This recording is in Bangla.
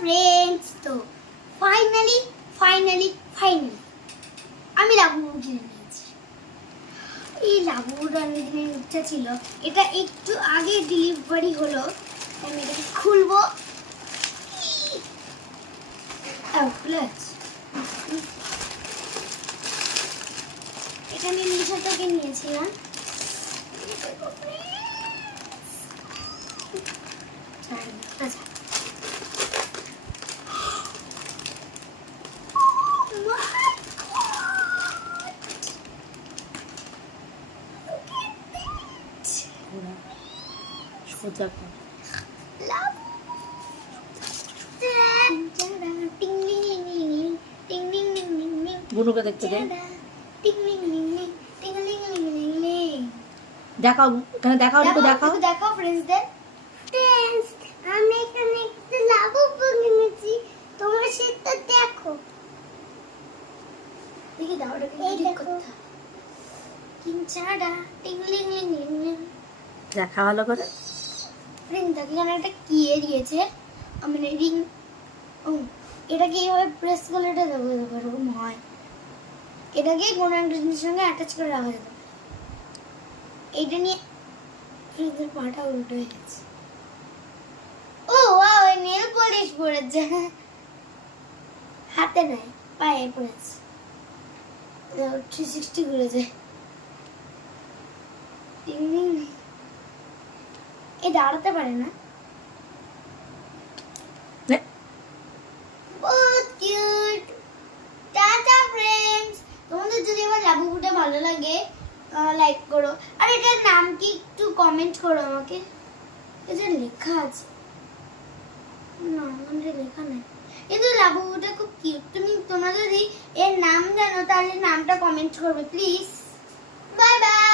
ফ্রেন্ডস, তো ফাইনালি আমি লাবুবু কিনে নিয়েছি। এই লাবুবুটা অনেকদিনের ইচ্ছা ছিল, এটা একটু আগে ডেলিভারি হলো। আমি এটাকে খুলবো। এটা আমি মিশো থেকে নিয়েছিলাম। আচ্ছা, বুনুকে দেখতে দে, দেখাও এখানে, দেখাও একটু, দেখাও দেখাও ফ্রেন্ডসদের। ফ্রেন্ডস, আমি এখানে একটা লাবুবু কিনেছি, তোমার সেটা দেখো। দেখি দাও, ওটা ঠিক করতে হবে। কিনচাডা টিংলিং লিং লিং লিং। দেখা ভালো করে। ফ্রেন্ড, দেখি এখানে একটা কি দিয়েছে, আমি রিং। ও, এটাকে এইভাবে প্রেস করলে এটা এরকম হয়। এটাকে কোনো একটা জিনিসের সঙ্গে অ্যাটাচ করে রাখা যেতে পারে। এইটা নিয়ে ফ্রেন্ডের পাটা উল্টো হয়ে গেছে। ও ওয়াও, নেল পলিশ পড়েছে, হাতে নাই পায়ে পড়েছে। 360 ঘুরেছে। এ দাঁড়াতে পারে না। বহুত কিউট। টাটা ফ্রেন্ডস, তোমাদের যদি আমার লাবুবুটা ভালো লাগে লাইক করো, আর এটার নাম কি একটু কমেন্ট করো আমাকে। এটা লেখা আছে না, মানে লেখা নাই, কিন্তু লাবুবুটা খুব কিউট। তোমরা যদি এর নাম জানো তাহলে নামটা কমেন্ট করবে প্লিজ। Bye bye.